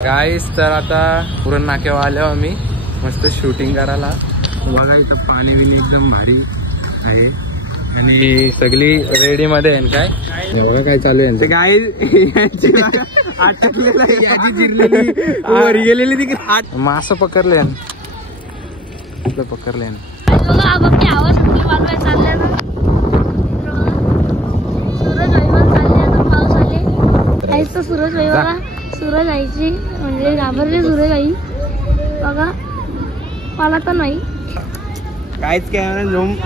गाईस तर आता पुरण नाक्यावर आलो आम्ही मस्त शूटिंग करायला. बघा इथं पाणी बिनी एकदम भारी आहे आणि सगळी रेडी मध्ये आहे. काय बघा काय चालू आहे गाईस अटकलेलं याची जिरलेली वर गेलेली तिकडे मासं पकडले पकडले. सूरज भाई बघा, सूरज आईची म्हणजे घाबरले सूरज आई बघा, मला तर नाही काहीच काय झोम.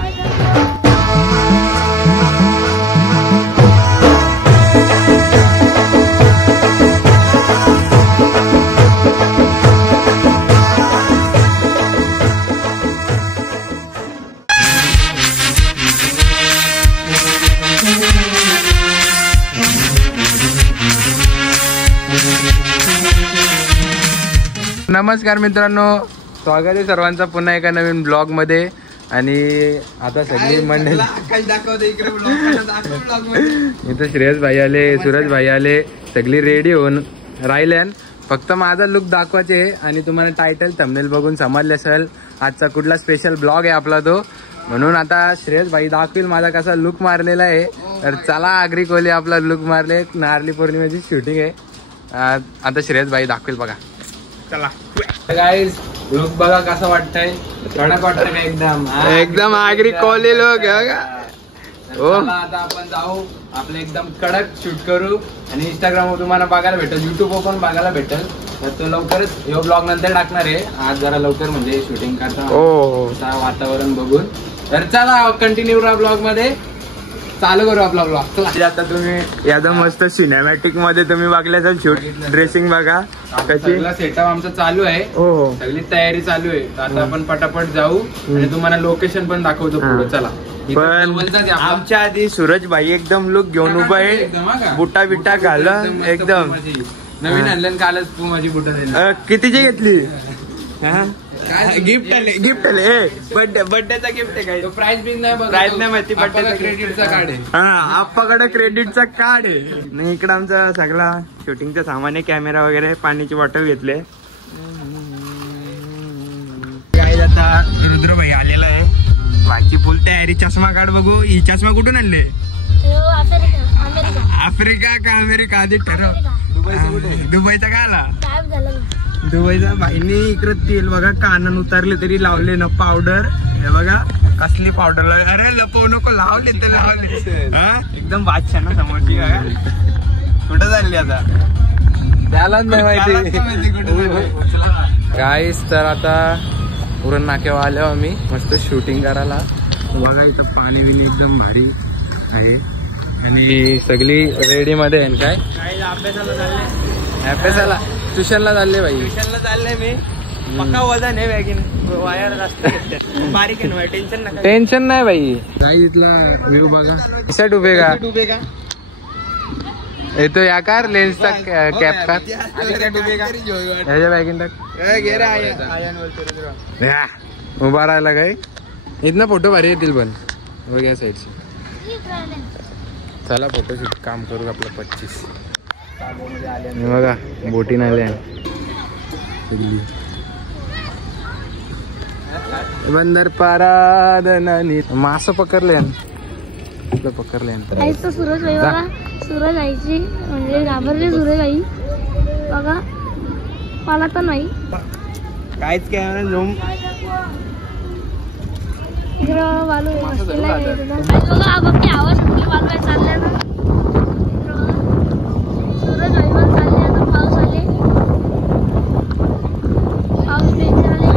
नमस्कार मित्रांनो, स्वागत आहे सर्वांचा पुन्हा एका नवीन ब्लॉग मध्ये. आणि आता सगळी मंडळी इथं श्रेयस भाई आले, सूरज भाई आले, सगळी रेडी होऊन राहिल्यान. फक्त माझा लुक दाखवायचे आणि तुम्हाला टायटल थंबनेल बघून समजले असेल आजचा कुठला स्पेशल ब्लॉग आहे आपला तो. म्हणून आता श्रेयस भाई दाखवेल माझा कसा लुक मारलेला आहे. तर चला आगरी कोहली आपला लुक मारले. नारळी पौर्णिमेची शूटिंग आहे. आता श्रेयस भाई दाखवेल बघा. चला गाईस लुक बघा कसा वाटतंय. कडक वाटतंय का एकदम एकदम आगरी कोहली लोक. आता आपण जाऊ आपलं एकदम कडक शूट करू आणि इंस्टाग्रामवर तुम्हाला बघायला भेटेल, युट्यूबवर पण बघायला भेटेल. तर तो लवकरच हे ब्लॉग नंतर टाकणार आहे. आज जरा लवकर म्हणजे शूटिंग करता वातावरण बघून. तर चला कंटिन्यू राहा ब्लॉग मध्ये, चालू करू आपला ब्लॉग. आता तुम्ही एकदम मस्त सिनेमॅटिक मध्ये तुम्ही बघल्याचं शूट ड्रेसिंग बघा कशी. सेटअप आमचा चालू आहे, सगळी तयारी चालू आहे. आता आपण पटापट जाऊ आणि तुम्हाला लोकेशन पण दाखवतो पुढे. चला. पण आमच्या आधी सूरज भाई एकदम लुक घेऊन उभा आहे, बुटा बिटा घालून एकदम नवीन आणलं. कालच तू माझी बुटा कितीची घेतली? गिफ्ट आले बर्थडेचा गिफ्ट आहे. काय प्राइस बिन नाही, प्राइस नाही माहिती. बर्थडेचा क्रेडिटचा कार्ड आहे. हा आपल्याकडे क्रेडिटचा कार्ड आहे. नाही इकडे आमचा सगळा शूटिंगचा सामान आहे, कॅमेरा वगैरे, पाण्याची बॉटल घेतले. काय आता रुद्र भाई आलेला आहे. बाकी फुल तयारी. चष्मा काढ बघू. ही चष्मा कुठून आणले? आफ्रिका का अमेरिका आधी ठरव. दुबईचा का आला? दुबईचा भाईने इकडे तेल बघा कानान उतारले तरी लावले ना पावडर. हे बघा कसली पावडर. अरे लपवू नको, लावले तर लावले. हा एकदम बादशाह ना समोरची. कुठं चालली आता त्यालाच नाही माहिती. गाईस तर आता पुरण नाक्यावर आलो आम्ही मस्त शूटिंग करायला. बघा इथं पाणी बिनी एकदम भारी आहे आणि सगळी रेडी मध्ये आहे. काय अभ्यासाला ट्युशनला चालले भाई. ट्युशनला चालले मी. पक्का वजन आहे बॅगिन वायर बारीक आहे. टेन्शन नाही, टेन्शन नाही भाई. काय इथला व्ह्यू बघा. कसा डुबे का येतो या कार लेन्सचा कॅप कार ह्याच्या बॅगिन टाक. उभा राहिला काय इथनं फोटो भारी येतील पण बघ या साईडचे. चला फोटोशूट काम करू आपलं. 25 बघा बोटीन आले. बंदर पारादनानी मासं पकडले पकडले. सूरज भाई बघा, सूरज आईची म्हणजे घाबरले सूरज आई बघा, मला तर नाही काहीच काय झोम. इकडं वालू बघा बघ आवाज वालू आहे चालल्या ना. सूरज भाई पण चालले. आता पाऊस आले, पाऊस टेन्शन आले.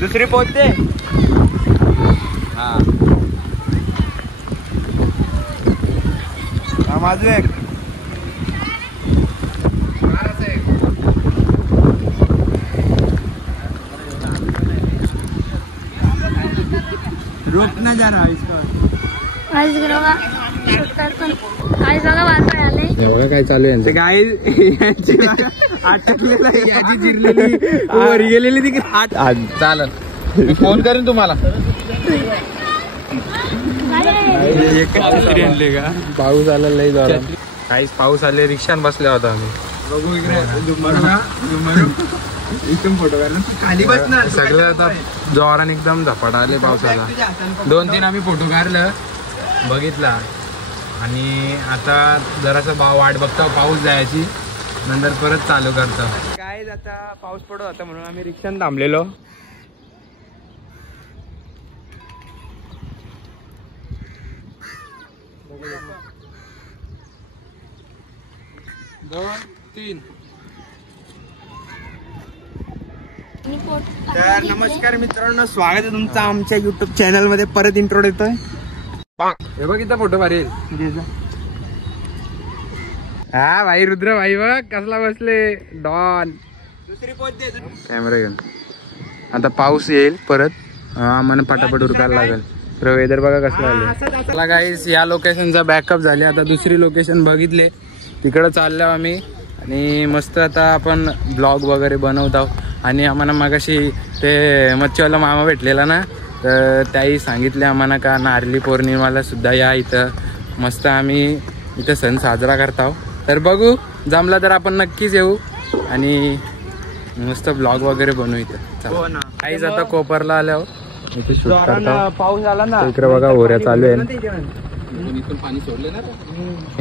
दुसरी पोहोचते. हा माझं एक गाईज बघा वारपाय आले बघा काय चालू आहे यांचं. वर गेलेली ती चालेल मी फोन करेन तुम्हाला. पाऊस आला लई जोरात. काहीच पाऊस आले रिक्षान बसले होता आम्ही. बघू इकडे सगळं आता जोराने एकदम झपाटा आले पावसाचा. 2-3 आम्ही फोटो काढलं बघितला आणि आता जरासा वाट बघतो पाऊस जायची नंतर परत चालू करतो. काय आता पाऊस पडत होता म्हणून आम्ही रिक्षाने थांबलेलो. तर नमस्कार मित्रांनो, स्वागत आहे तुमचं आमच्या युट्यूब चॅनल मध्ये. परत इंट्रो देतोय. हे बघ इथं फोटो भारी. हा भाई रुद्र भाई बघ कसला बसले डॉन. दुसरी पोच दे. कॅमेरा घेऊन. आता पाऊस येईल परत आम्हाला पटापट उरकायला लागेल. वेदर बघा कसला आले. गाईस या लोकेशनचा बॅकअप झाले. आता दुसरी लोकेशन बघितले तिकडं चाललो आम्ही आणि मस्त आता आपण ब्लॉग वगैरे बनवत आहोत. आणि आम्हाला मगाशी ते मच्छीवाला मामा भेटलेला ना, तर त्याही सांगितले आम्हाला का नारळी पौर्णिमाला सुद्धा या इथं. मस्त आम्ही इथं सण साजरा करत आहोत. तर बघू जमला तर आपण नक्कीच येऊ आणि मस्त ब्लॉग वगैरे बनवू इथं. काहीच आता कोपरला आल्यावर इथे शूट करतो. पाऊस आला ना इकडे बघा होऱ्या चालू आहे.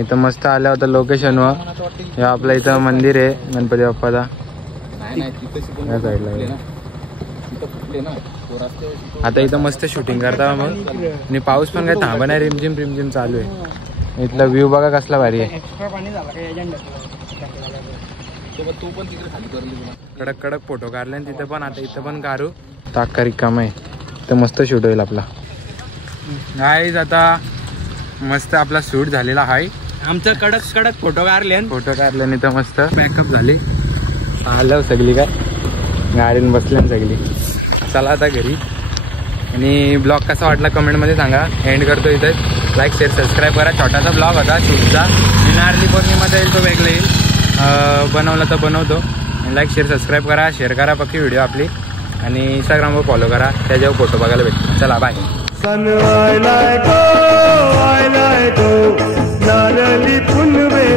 इथं मस्त आल्या होता लोकेशन वर. हे आपलं इथं मंदिर आहे गणपती बाप्पाचा या साईडला. आता इथं मस्त शूटिंग करता मग आणि पाऊस पण काय थांबा नाही. रिमझिम चालू आहे. इथला व्ह्यू बघा कसला भारी आहे. कडक फोटो काढले तिथं पण. आता इथं पण काढू ताक्का रिकाम आहे. तर मस्त शूट होईल आपला. गाईज आता मस्त आपला शूट झालेला आहे. आमचं कडक फोटो काढले तर मस्त बॅकअप झाले. आलं सगळी काय गाडीन बसल्या सगळी. चला आता घरी. आणि ब्लॉग कसा वाटला कमेंटमध्ये सांगा. एंड करतो इथे. लाईक शेअर सबस्क्राईब करा. छोटासा ब्लॉग होता शूटचा. नारळी पौर्णिमाचा येईल तो वेगळा येईल. बनवला तर बनवतो. लाईक शेअर सबस्क्राईब करा. शेअर करा पक्की व्हिडिओ आपली. आणि इंस्टाग्रामवर फॉलो करा. त्याच्यावर फोटो बघायला भेटतो. चला बाय. नारळी पुनवे